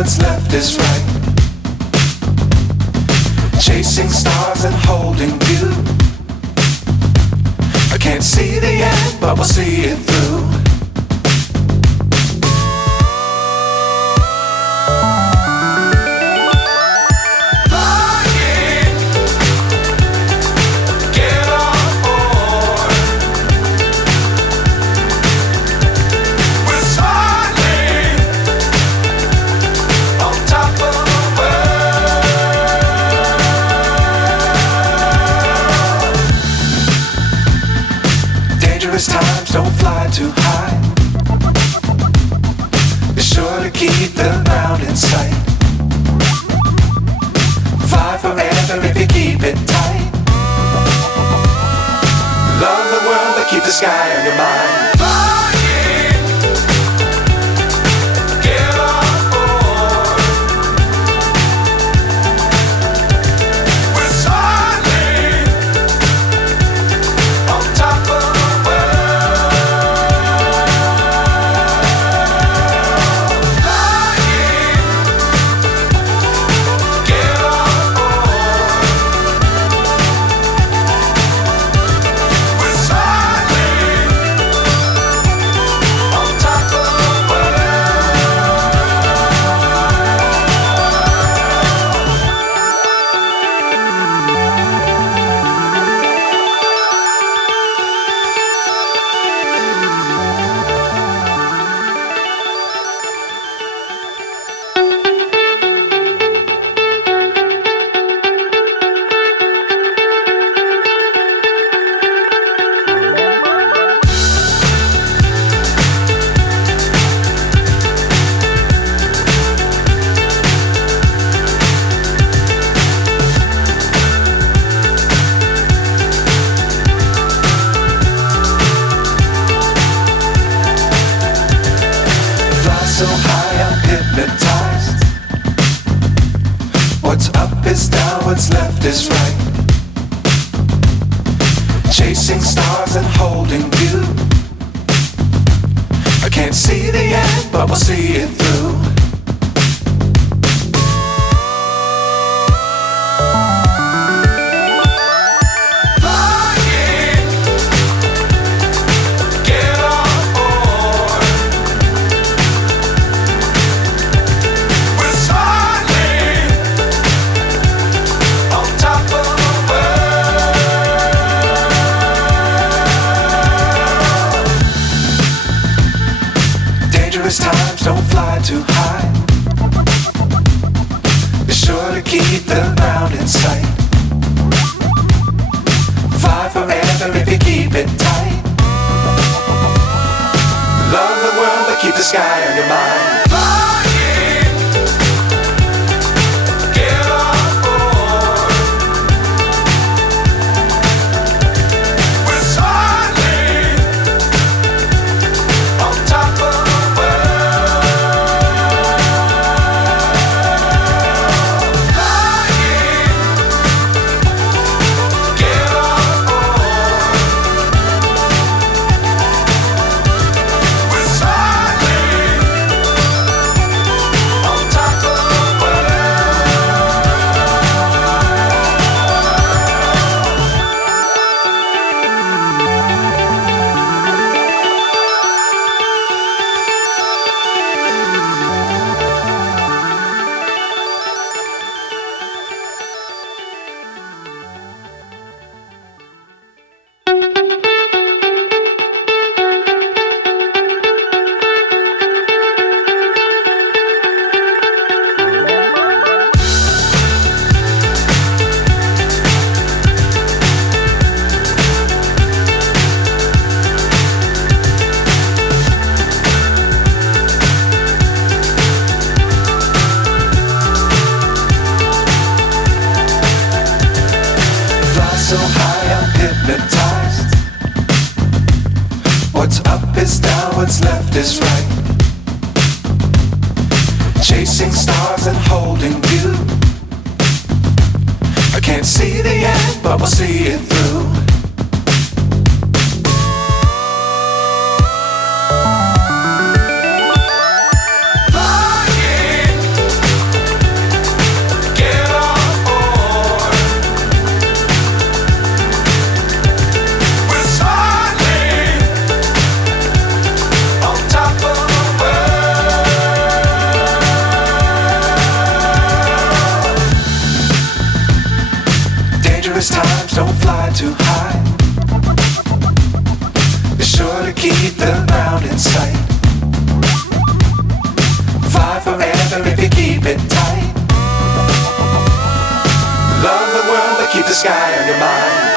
what's left is right. Chasing stars and holding you. I can't see the end, but we'll see it through. Times don't fly too high. Be sure to keep the ground in sight. Fly forever if you keep it tight. Love the world but keep the sky on your mind. So high I'm hypnotized. What's up is down, what's left is right. Chasing stars and holding you. I can't see the end, but we'll see it through. Times don't fly too high. Be sure to keep the ground in sight. Fly forever if you keep it tight. Love the world but keep the sky on your mind. So high I'm hypnotized. What's up is down, what's left is right. Chasing stars and holding you. I can't see the end, but we'll see it through. Flying the sky on your mind.